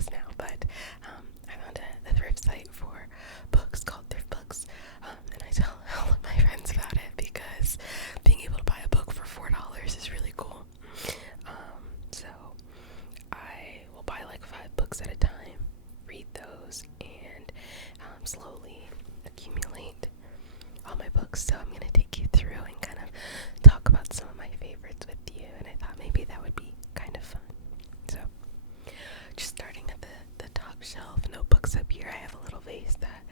does now, but I found a thrift site for books called Thrift Books, and I tell all of my friends about it because being able to buy a book for $4 is really cool. So I will buy like 5 books at a time, read those, and slowly accumulate all my books. So I'm going to take you through and kind of talk about some of my favorites with you, and I thought maybe that would be kind of fun. So just starting at the top shelf, notebooks up here, I have a little vase that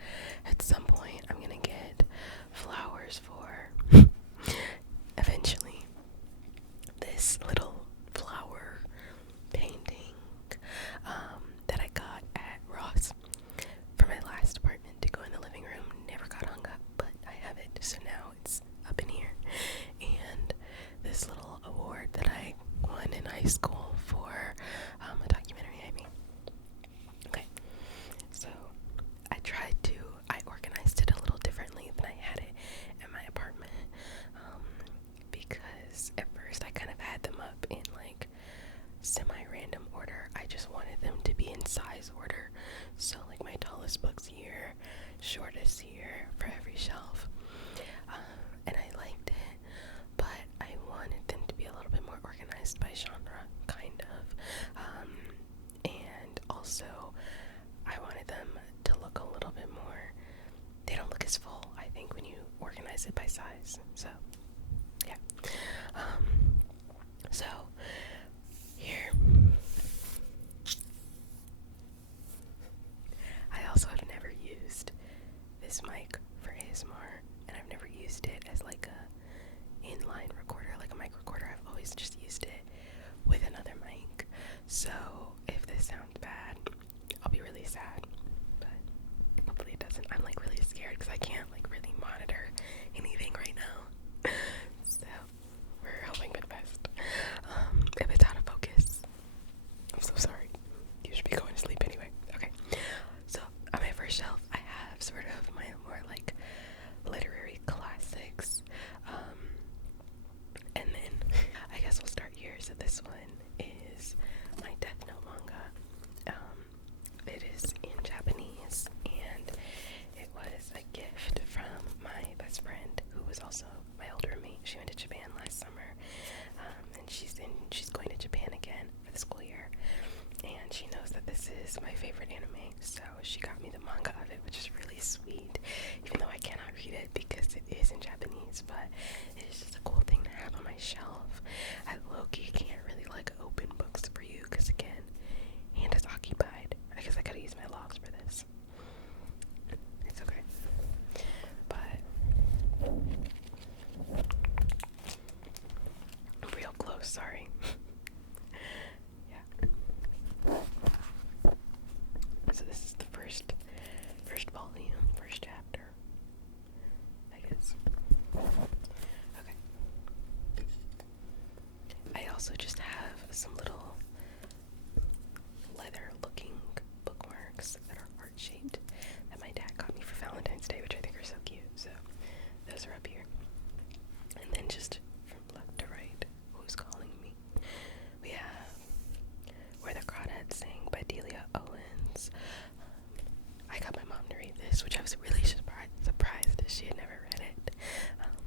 at some point I'm going to get flowers for. Eventually, this little flower painting that I got at Ross for my last apartment to go in the living room never got hung up, but I have it, so now it's up in here. And this little award that I won in high school for a documentary I made. Okay, so I organized it a little differently than I had it in my apartment, because at first I kind of had them up in like semi-random order. I just wanted them to be in size order, so like my tallest books here, shortest here for every shelf, and I liked it, but I wanted them to be a little bit more organized by genre, kind of, and also I wanted them to look a little bit more, they don't look as full, I think, when you organize it by size. So yeah, so here I also have never used this mic for ASMR, and I've never used it as like a inline recorder, like a mic recorder. I've always just used it with another mic. So if this sounds bad, I'll be really sad, but hopefully it doesn't. I'm like really scared because I can't like really monitor anything right now. So we're hoping for the best. If it's out of focus, I'm so sorry. You should be going to sleep anyway. Okay. So on my first shelf, I have sort of my more like literary classics. And then I guess we'll start here. So this one is my Death Note manga. It is in Japanese, and it was a gift from my best friend, who was also my old roommate. She went to Japan last summer, and she's going to Japan again for the school year, and she knows that this is my favorite anime, so she got me the manga of it, which is really sweet, even though I cannot read it because it is in Japanese, but it's just a cool thing to have on my shelf. I low-key can't really like open books for you because again, hand is occupied. I guess I gotta use my logs for this. It's okay. But I'm real close, sorry. Yeah. So this is the first volume, first chapter, I guess. Okay. I also just have some little leather looking bookmarks that are heart shaped that my dad got me for Valentine's Day, which I think are so cute. So those are up here. And then just from left to right, Who's Calling Me? We have Where the Crawdads Sing by Delia Owens. I got my mom to read this, which I was really surprised that she had never read it.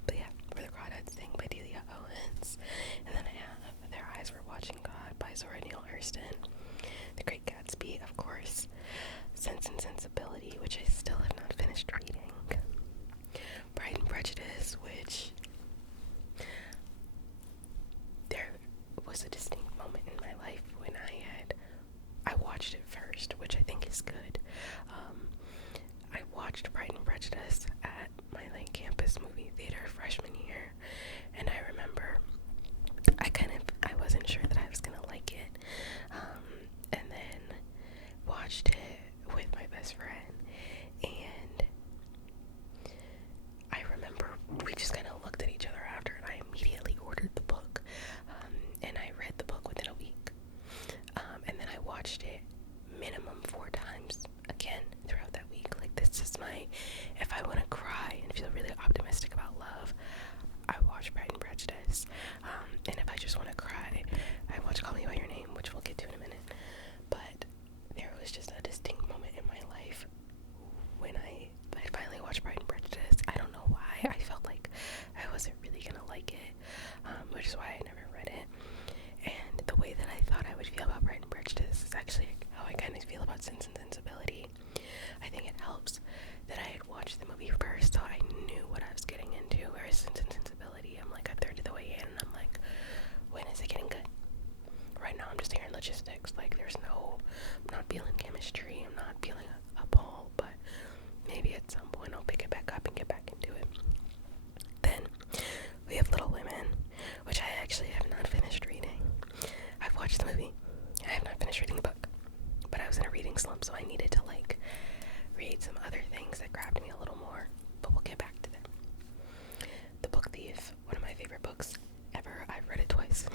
But yeah, Where the Crawdads Sing by Delia Owens. And then I have Their Eyes logistics. Like, I'm not feeling chemistry, I'm not feeling a ball, but maybe at some point I'll pick it back up and get back into it. Then we have Little Women, which I actually have not finished reading. I've watched the movie. I have not finished reading the book, but I was in a reading slump, so I needed to read some other things that grabbed me a little more, but we'll get back to them. The Book Thief, one of my favorite books ever. I've read it twice.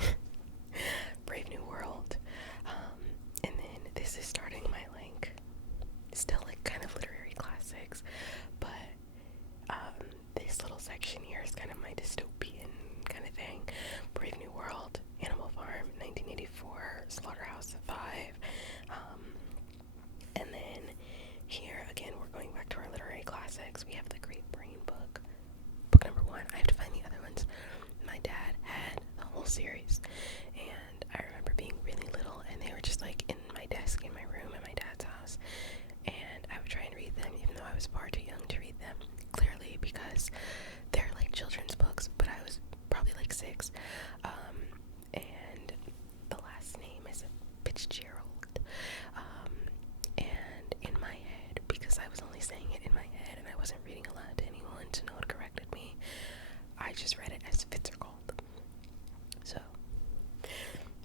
Brave New World. And then this is starting my still kind of literary classics, but this little section here is kind of my dystopian kind of thing. Brave New World, Animal Farm, 1984, Slaughterhouse-Five. And then here again we're going back to our literary classics. We have the Great Brain book number 1. I have to find the other ones. My dad had the whole series, and I remember being really little, and they were just in my desk in my room at my dad's house, and I would try and read them, even though I was far too young to read them, clearly because they're children's books, but I was probably 6. And the last name is Fitzgerald. And in my head, because I was only saying it in my head and I wasn't reading aloud to anyone, so no one corrected me, I just read it as Fitzgerald. So,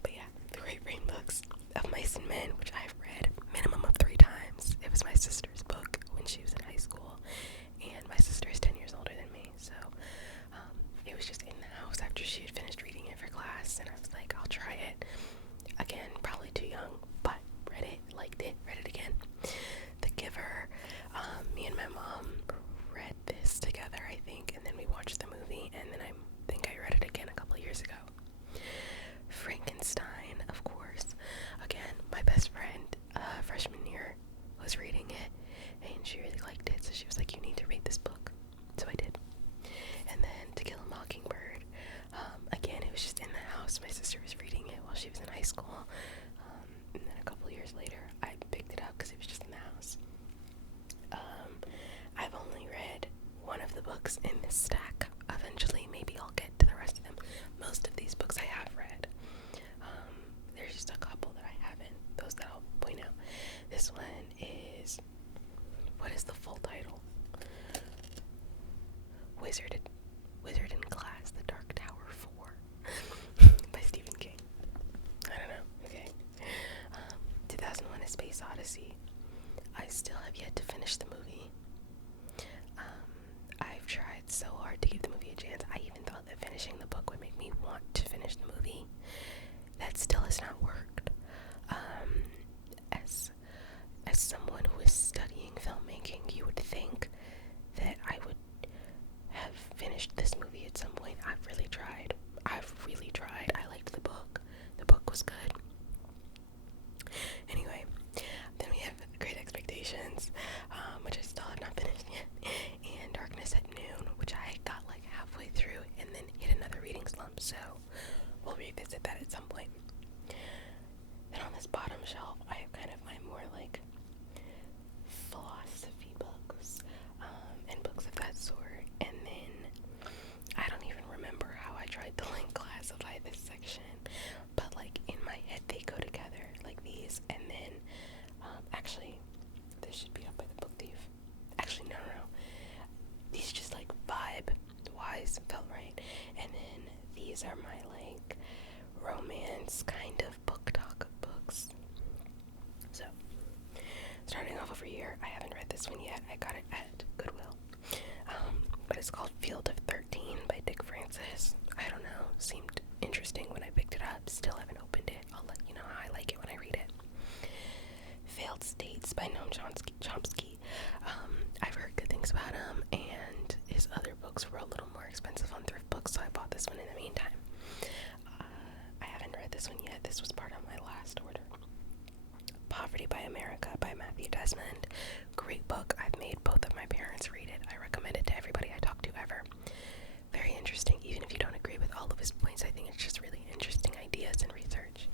but yeah, the Great Brain books of Mice and Men, which I've read minimum of 3 times. It was my sister's book when she was in high school, and my sister is 10 years older than me, so it was just in the house after she had finished reading it for class, and I was like, I'll try it. Again, probably too young, but read it, liked it, read it again. The Giver, me and my mom read this together, I think, and then we watched the movie, and then I think I read it again a couple years ago. Frankenstein, of course. Again, my best friend, freshman year, was reading it, and she really liked it, so she was like, you need to read this book. So I did. And then To Kill a Mockingbird. Again, it was just in the house. My sister was reading it while she was in high school. And then a couple years later, I picked it up because it was just in the house. I've only read one of the books in this stack. Eventually, maybe I'll get to the rest of them. Most of these books I have read. There's just a couple that I haven't. Those that I'll point out. This one is, what is the full title? Wizard in Class, The Dark Tower 4 by Stephen King. I don't know. Okay. 2001: A Space Odyssey. I still have yet to finish the movie. I've tried so hard to give the movie a chance. I even thought that finishing the book would make me want to finish the movie. That still has not worked. As someone who is studying filmmaking, you would think that I would have finished this movie at some point. I've really tried. I liked the book. The book was good. Anyway, then we have Great Expectations, which I still have not finished yet, and Darkness at Noon, which I got halfway through and then hit another reading slump, so we'll revisit that at some point. Then on this bottom shelf, I have kind of my more philosophy books, and books of that sort, and then I don't even remember how I tried to classify this section, but in my head they go together, these, and then actually this should be up by the Book Thief. Actually, no, these just vibe wise felt right, and then these are my romance kind of book talk books. So starting off over here, I haven't read this one yet. I got it at Goodwill, but it's called Field of 13 by Dick Francis. I don't know, seemed interesting when I picked it up. Still haven't opened it. I'll let you know how I like it when I read it. Failed States by Noam Chomsky. I've heard good things about him, and his other books were a little more expensive on thrift books, so I bought this one in the meantime. I haven't read this one yet. This was part of my last order. Poverty by America by Matthew Desmond. Great book. I've made both of my parents read it. I recommend it to everybody I talk to ever. Very interesting. Even if you don't agree with all of his points, I think it's just really interesting ideas and research.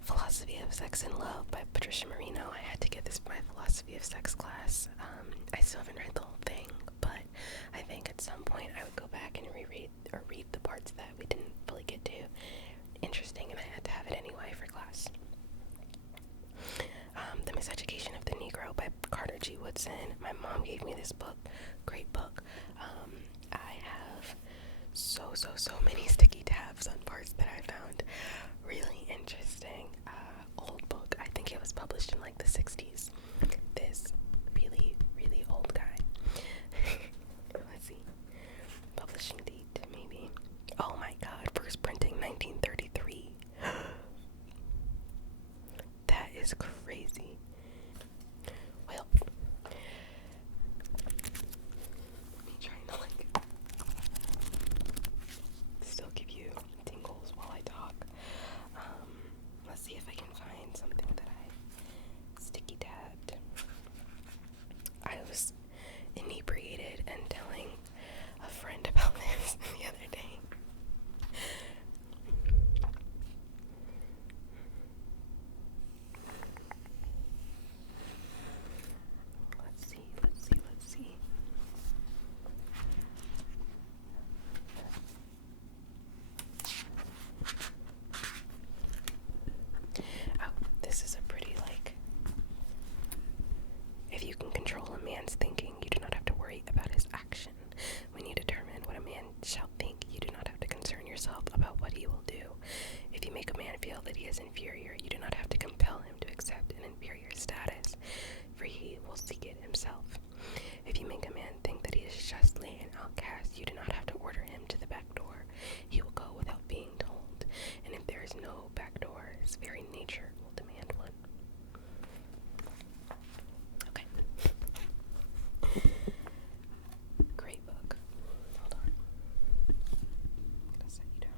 Philosophy of Sex and Love by Patricia Marino. I had to get this for my Philosophy of Sex class. I still haven't read the whole thing, but I think at some point I would go back and reread or read the parts that we didn't fully get to. Interesting, and I had to have it anyway. is crazy. Well, me trying to still give you tingles while I talk. Let's see if I can find something that I sticky tabbed. I was inebriated and telling a friend about this the other day. Let's see. Oh, this is a pretty, if you can control a man's thinking, you do not have to worry about his action. When you determine what a man shall think, you do not have to concern yourself about what he will do. If you make a man feel that he is inferior, you do not have to compel him to accept an inferior status, for he will seek it himself. If you make a man think that he is justly an outcast, you do not have to order him to the back door. He will go without being told, and if there is no back door, his very nature will demand one. Okay. Great book. Hold on. I'm gonna set you down.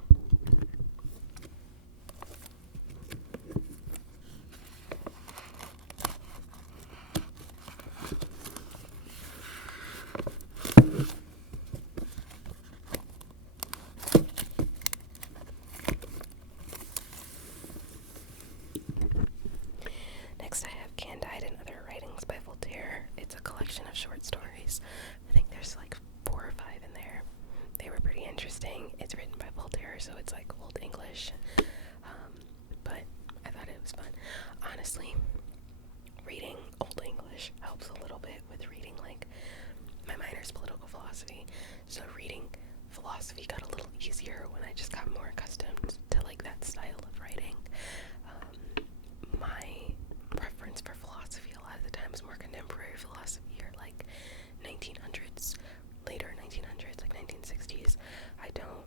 Next, I have Candide and Other Writings by Voltaire. It's a collection of short stories. I think there's 4 or 5 in there. They were pretty interesting. It's written by Voltaire, so it's Old English. But I thought it was fun. Honestly, reading Old English helps a little bit with reading, my minor's political philosophy. So reading philosophy got a little easier when I just got more accustomed to that style of writing. My preference for philosophy a lot of the time is more contemporary philosophy, or 1900s, later 1900s, 1960s.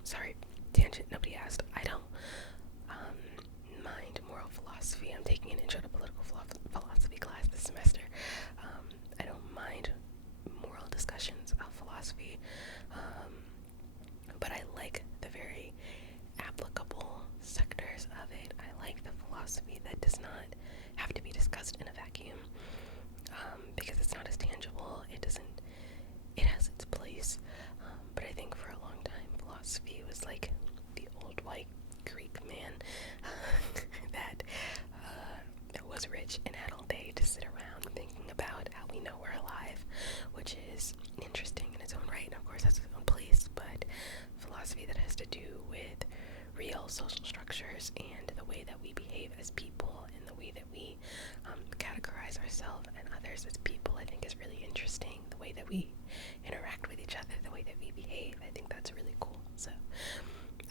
Sorry, tangent, nobody asked. I don't mind moral philosophy. I'm taking an intro to political philosophy class this semester. I don't mind moral discussions of philosophy, but I like the very applicable sectors of it. I like the philosophy that does not have to be discussed in a vacuum, because it's not as tangible. It has its place, but I think for a long time philosophy was the old white Greek man that was rich and had all day to sit around thinking about how we know we're alive, which is interesting in its own right, and of course has its own place. But philosophy that has to do with real social structures and the way that we behave as people, and the way that we categorize ourselves and others as people, I think is really interesting. The way that we interact with each other, the way that we behave, I think that's really cool. So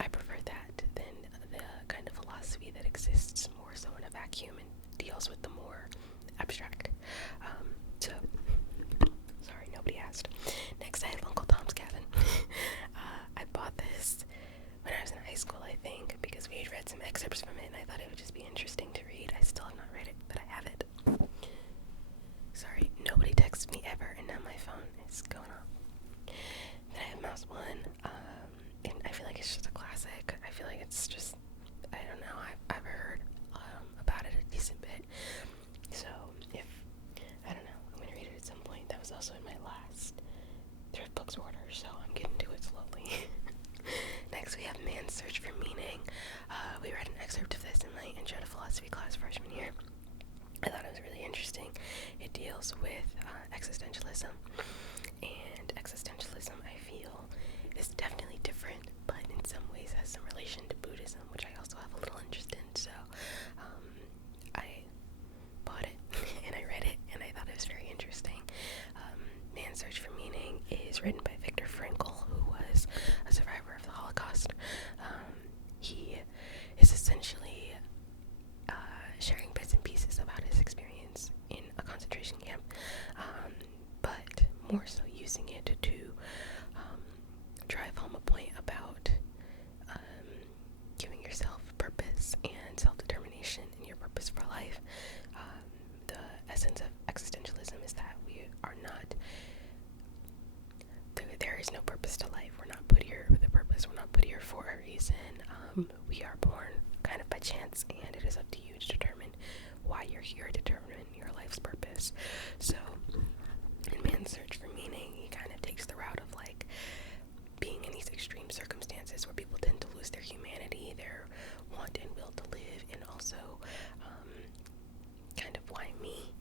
I prefer that than the kind of philosophy that exists more so in a vacuum and deals with the more abstract. Sorry, nobody asked. Next, I have Uncle Tom's Cabin. I bought this when I was in high school, I think, because we had read some excerpts from it, and I thought it would just be interesting to read. I still have not read it, but I have it. Sorry, nobody texts me ever, and now my phone is going off. Then I have Mouse One, and I feel like it's just a classic. I feel like it's just, I don't know, I've heard about it a decent bit. So I don't know, I'm gonna read it at some point. That was also in my last thrift books order, so I'm getting to it slowly. Next, we have Man's Search for Meaning. We read an excerpt of this in my intro to philosophy class freshman year. I thought it was really interesting. It deals with existentialism, and existentialism, I feel, is definitely different, but in some ways has some relation to Buddhism, which I also have a little interest in. So I bought it and I read it, and I thought it was very interesting. Man's Search for Meaning is written by Viktor Frankl, who was a survivor of the Holocaust. He is essentially sharing bits and pieces about his experience in a concentration camp, but more so using it to drive home a point about chance, and it is up to you to determine why you're here, to determine your life's purpose. So in Man's Search for Meaning, he kind of takes the route of like being in these extreme circumstances where people tend to lose their humanity, their want and will to live, and also kind of why me.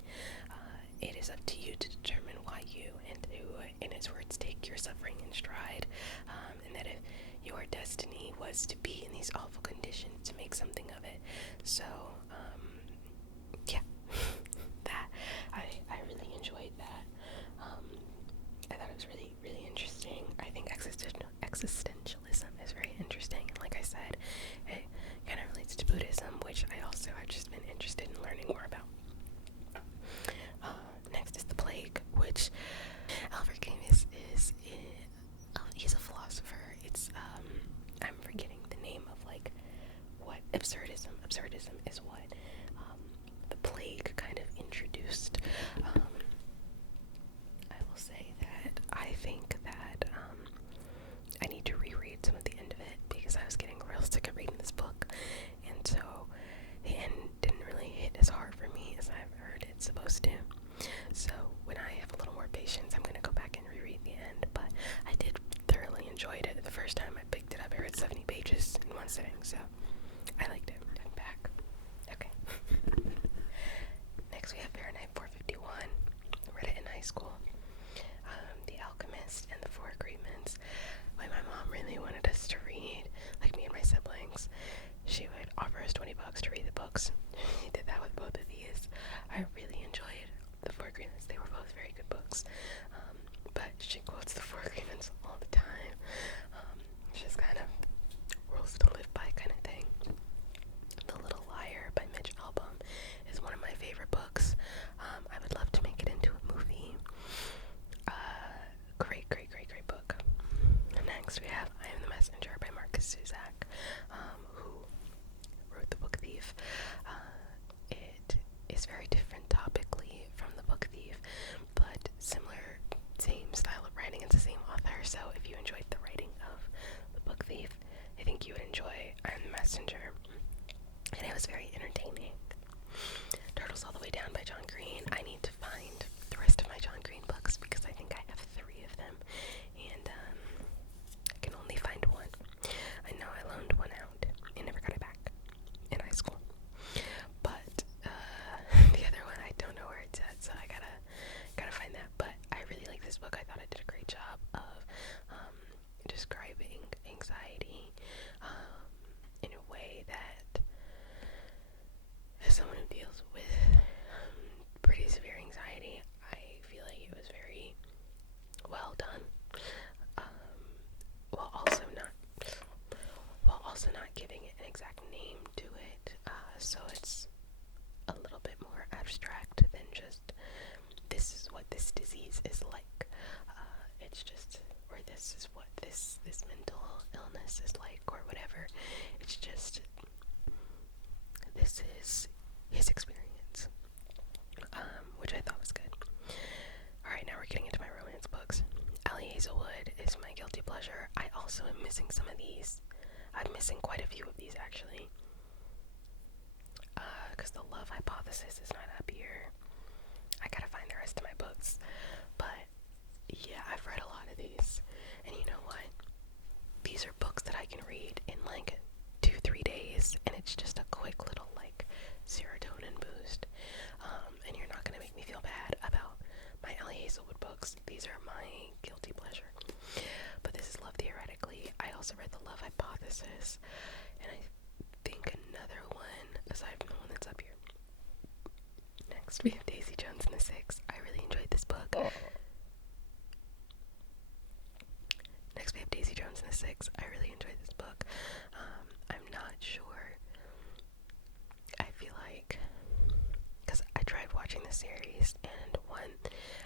It is up to you to determine why you, and to, in his words, take your suffering in stride, and that if your destiny was to be in these awful conditions, to make something of it. So yeah, that I really enjoyed that. I thought it was really, really interesting. I think existentialism is very interesting, and like I said, it kind of relates to Buddhism, which I also have just been interested in learning more about. Next is The Plague, which Albert Camus is he's a philosopher. It's I'm forgetting the name of like what absurdism is what The Plague kind of introduced. I will say that I think that I need to reread some of the end of it, because I was getting real sick of reading this book, and so the end didn't really hit as hard for me as I've heard it's supposed to. So when I have a little more patience, I'm going to go back and reread the end, but I did thoroughly enjoy it. The first time I picked it up, I read 70 pages in one sitting, so I liked it. I'm back. Okay. Next we have Fahrenheit 451. I read it in high school. The Alchemist and the Four Agreements. When my mom really wanted us to read, like me and my siblings, she would offer us $20 to read the books. She did that with both of these. I really enjoyed the Four Agreements. They were both very good books. But she quotes the Four Agreements all the time. Just kind of rules to live by kind of thing. The Little Liar by Mitch Albom is one of my favorite books. I would love to make it into a movie. Great book. Next we have I Am the Messenger by Marcus Zusak, who wrote The Book Thief. It is very different topically from The Book Thief, but similar, same style of writing. It's the same author, so if you enjoyed the writing of The Book Thief, I think you would enjoy I Am the Messenger. And it was very entertaining. Turtles All the Way Down by John Green. I need to find the rest of my John Green books, because I think I have 3 of them, and I can only find one. I know I loaned one out and never got it back in high school, but the other one, I don't know where it's at, so I gotta find that. But I really like this book. I thought it did a great job of describing anxiety in a way that, as someone who deals with pretty severe anxiety, I feel like it was very well done, while also not giving it an exact name to it, so it's a little bit more abstract than just this is what this disease is like. It's just, or this is what this mental illness is like, or whatever. It's just, this is his experience, which I thought was good. Alright, now we're getting into my romance books. Allie Hazelwood is my guilty pleasure. I also am missing some of these. I'm missing quite a few of these, actually. Because The Love Hypothesis is not up here. I gotta find the rest of my books. But, yeah, I've read a lot of these. And you know what? These are books that I can read in like 2-3 days, and it's just a quick little like serotonin boost. And you're not gonna make me feel bad about my Allie Hazelwood books. These are my guilty pleasure. But this is Love Theoretically. I also read The Love Hypothesis, and I think another one aside from the one that's up here. Next we have Daisy Jones and the Six. I really enjoyed this book. Next we have Daisy Jones and the Six. I really enjoyed this book. I'm not sure. I feel like, because I tried watching the series, and one,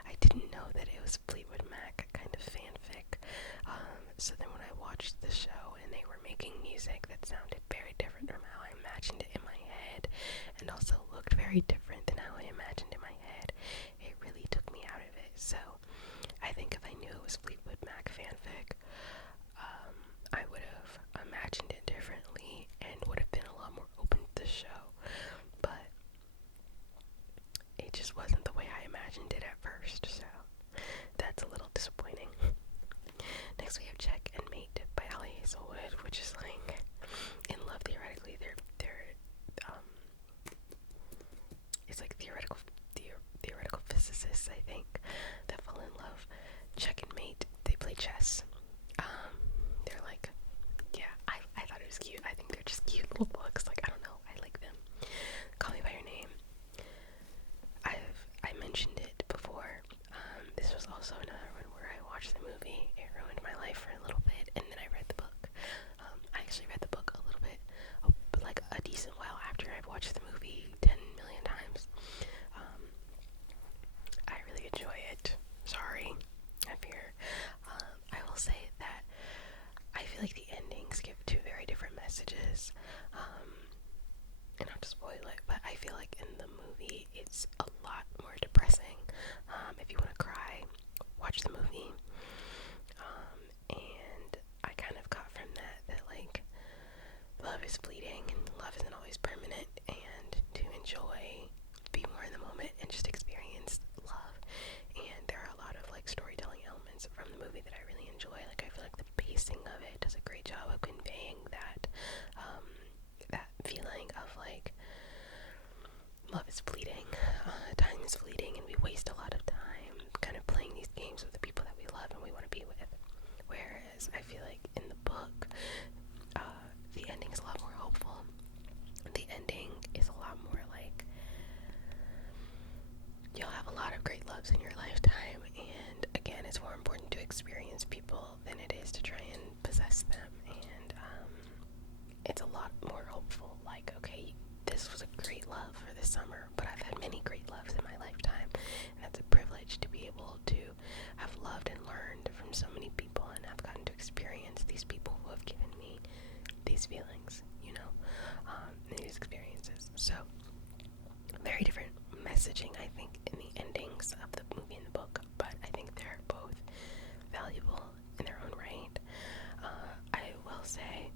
I didn't know that it was Fleetwood Mac kind of fanfic. So then when I watched the show and they were making music that sounded very different from how I imagined it in my head, and also looked very different than how I imagined in my head, it really took me out of it. So I think if I knew it was Fleetwood Mac fanfic, I would have imagined it differently and would have been a lot more open like in the movie, it's a lot more depressing. If you want to cry, watch the movie. And I kind of got from that like love is fleeting and love isn't always permanent, and to enjoy, be more in the moment, and just experience love. And there are a lot of like storytelling elements from the movie that I really enjoy. Like I feel like the pacing of it does a great job of conveying that that feeling of like love is fleeting, time is fleeting, and we waste a lot of time kind of playing these games with the people that we love and we want to be with. Whereas I feel like in the book, the ending is a lot more hopeful. The ending is a lot more like you'll have a lot of great loves in your lifetime, and again, it's more important to experience people than it is to try and possess them. And it's a lot more hopeful. Like, okay, this was a great love for this summer, but I've had many great loves in my lifetime, and that's a privilege to be able to have loved and learned from so many people, and have gotten to experience these people who have given me these feelings, these experiences. So, very different messaging, I think, in the endings of the movie and the book, but I think they're both valuable in their own right. I will say,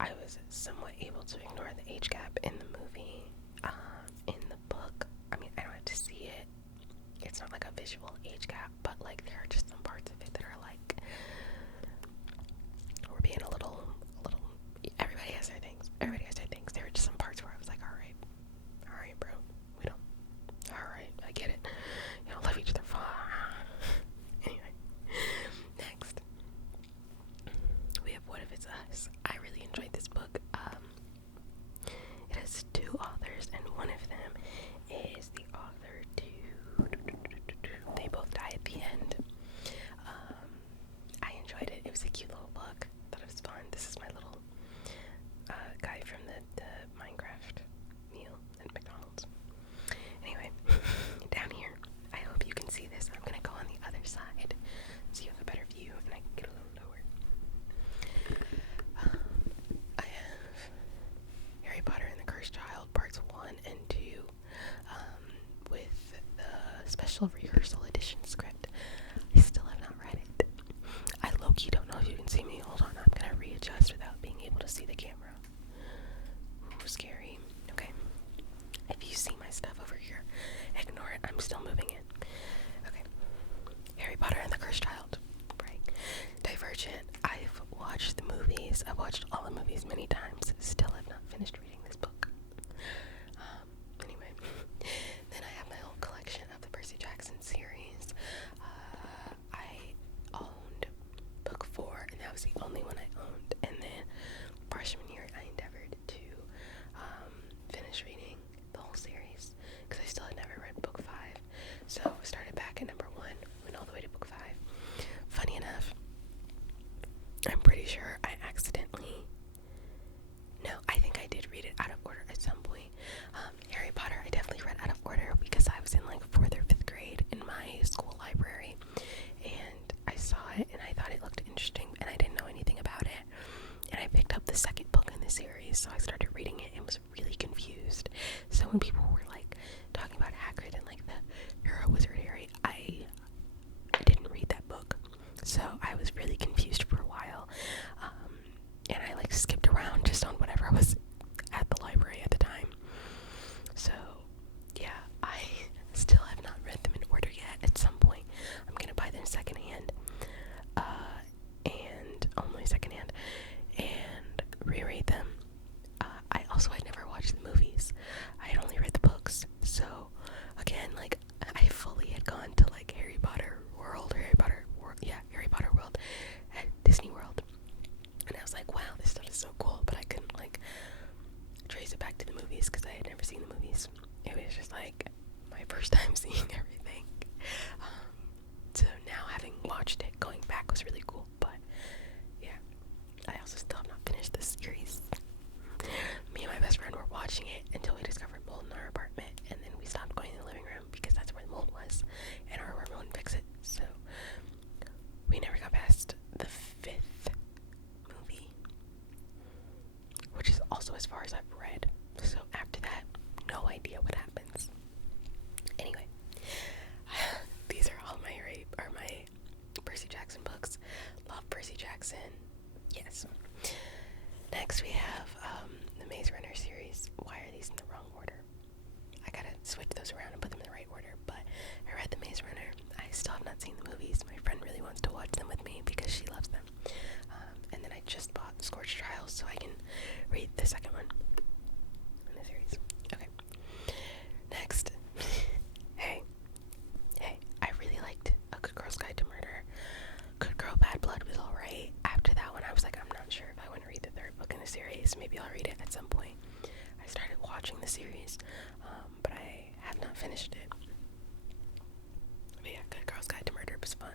I was somewhat able to ignore the age gap in the movie. In the book, I mean, I don't have to see it. It's not like a visual age gap, but like there are just some parts of it that are like, we're being a little, everybody has their things. There were just some parts where I was like, all right, bro, alright, I get it. Love each other. Anyway, next, we have What If It's Us. I really enjoyed this book. It has two authors, and one of them is the author to They Both Die at the End. I enjoyed it. It was a cute little book. Thought it was fun. This is my little guy from the Minecraft meal at McDonald's. Anyway, down here, I hope you can see this. I'm gonna go on the other side so you have a better view and I can get a little lower. I have Harry Potter and the Cursed Child parts 1 and 2 with the special rehearsal edition script. I still have not read it. I low-key don't know if you can see me. Hold on, I'm gonna readjust without being able to see the camera. Ooh, scary. Okay. If you see my stuff over here, ignore it. I'm still moving it. Okay. Harry Potter and the Cursed Child. Right. Divergent. I've watched the movies. I've watched all the movies many times. Still have not finished reading this book. Anyway. Then I have my whole collection of the Percy Jackson series. I owned book 4, and that was the only one I owned. And then freshman year, I endeavored to finish reading the whole series because I still had never read book 5. So I started back at number 1, went all the way to book 5. Funny enough, I'm pretty sure I accidentally, no, I think I did read it out of order at some point. Harry Potter, I definitely read out of order because I was in like 4th or 5th grade in my school library, and I saw it and I thought it looked interesting, and I didn't know anything about it. And I picked up the second book in the series, so I started reading it and was really confused. So when people were like talking about Hagrid and like the Hero Wizard Harry, I didn't read that book, so I was really confused for a while. And I like skipped around just on whatever was at the library at the time. So yeah, I still have not read them in order yet. At some point, I'm gonna buy them secondhand, and only secondhand, and reread them. I also had never watched the movies. I had only read the books. So again, like I fully had gone to like Harry Potter World at Disney World, and I was like, wow, this stuff is so cool, but I couldn't like trace it back to the movies because I had never seen the movies. It was just like my first time seeing everything. So now having watched it, going back was really cool, but yeah, I also still have not finished the series. so maybe I'll read it at some point. I started watching the series, but I have not finished it. But yeah, Good Girl's Guide to Murder was fun.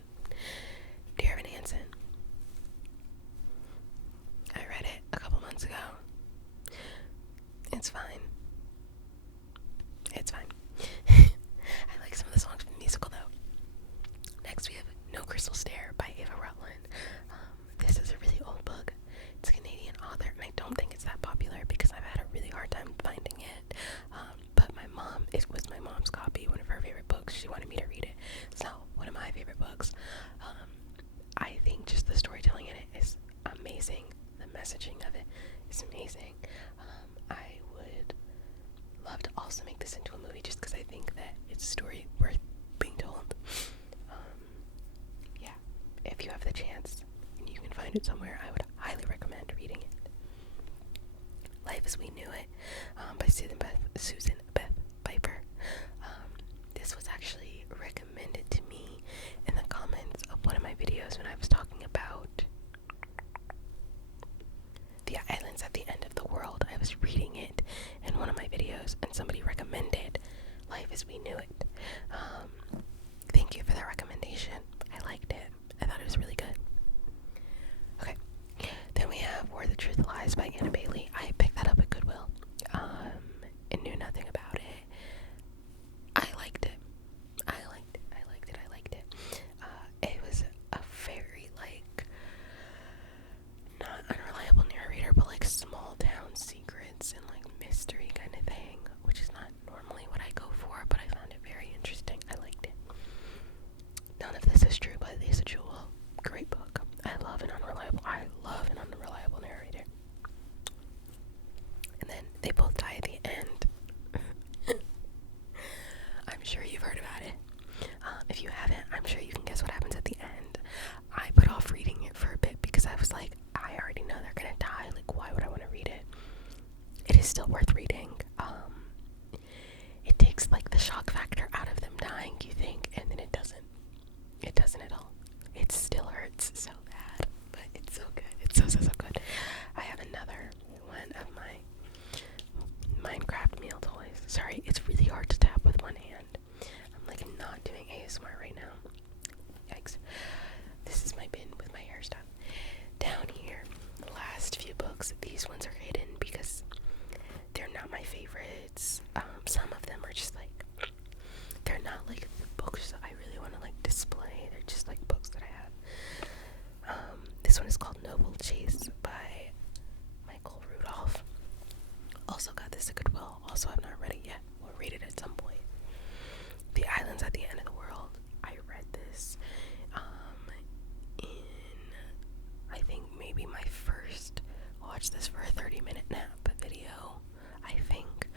Dear Evan Hansen. I read it a couple months ago. It's fine. It's fine. I like some of the songs from the musical though. Next we have No Crystal Stair by Ava Rutland. This is a really old book. It's a Canadian author, and I don't think it's that popular because I've had a really hard time finding it. But it was my mom's copy, one of her favorite books. She wanted me to read it. So, one of my favorite books. I think just the storytelling in it is amazing. The messaging of it is amazing. I would love to also make this into a movie just because I think that it's a story worth being told. Yeah, if you have the chance and you can find it somewhere, I would highly recommend reading it. Life as We Knew It by Susan Beth Piper. This was actually recommended to me in the comments of one of my videos when I was talking about the islands at the end of the world. I was reading it in one of my videos and somebody recommended Life as We Knew It. Thank you for that recommendation. I liked it. I thought it was really good. Okay. Then we have Where the Truth Lies by Anna Bailey. I picked that up at Goodwill. And knew nothing about it. I liked it. It was a very, not unreliable narrator, but small town secrets and mystery kind of thing, which is not normally what I go for, but I found it very interesting. I liked it. None of This Is True by Lisa Jewell. Great book. I love an unreliable narrator. And then They Both Die at the End. I'm sure you've heard about it. If you haven't, I'm sure you can guess what happens at the end. I put off reading it for a bit because I was like, I already know they're gonna die. Why would I want to read it? It is still worth reading. It takes the shock factor out of them dying, you think, and then it doesn't. It doesn't at all. It still hurts so bad, but it's so good. It's so good. I have another one of my Minecraft meal toys. Sorry, it's really hard to tap with one hand. I'm not doing ASMR right now. Yikes. This is my bin with my hair stuff. Down here, the last few books, these ones are hidden because they're not my favorites. Some of them are just they're not the books that I really want to display. They're just books that I have. This one is called Noble Chase by Michael Rudolph. Also got this at Goodwill. Also have not read it yet. We'll read it at some point. The Islands at the End of the World. I read this in, I think maybe my first watch this for a 30-minute nap video, I think.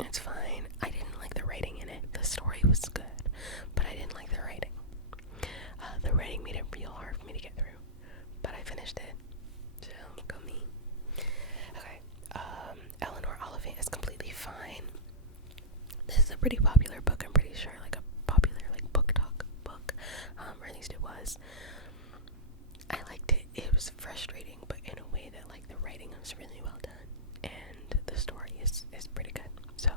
It's fine. I didn't like the writing in it. The story was good, but I didn't like the writing. The writing made it real hard for me to get through, but I finished it. So, go me. Okay. Eleanor Oliphant is Completely Fine. This is a pretty popular book, I'm pretty sure, a popular book talk book, or at least it was. I liked it. It was frustrating, but in a way that the writing was really well done, and the story is pretty good. So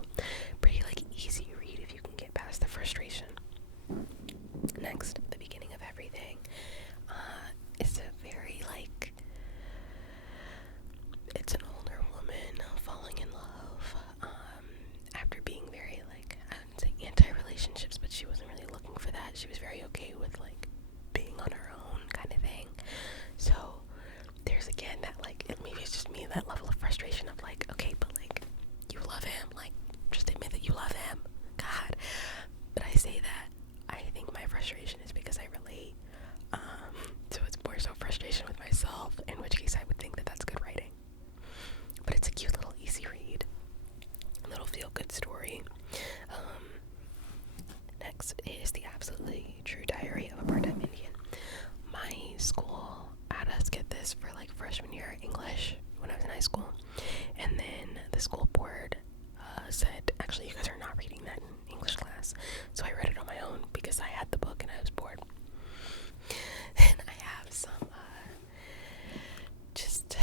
pretty easy read if you can get past the frustration. Next, The Beginning of Everything. It's a very it's an older woman falling in love after being very I wouldn't say anti-relationships, but she wasn't really looking for that. She was very okay with being on her own kind of thing. So there's again that maybe it's just me, that level of frustration of okay, but you love him, just admit that you love him. God. But I say that I think my frustration is because I relate. So it's more so frustration with myself, in which case I would think that that's good writing. But it's a cute little easy read, a little feel-good story. Next is The Absolutely True Diary of a Part-Time Indian. My school had us get this for freshman year English when I was in high school, and then the school board said, actually, you guys are not reading that in English class. So I read it on my own because I had the book and I was bored. And I have some just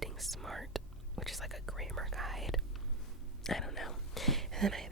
Writing Smart, which is like a grammar guide. I don't know. And then I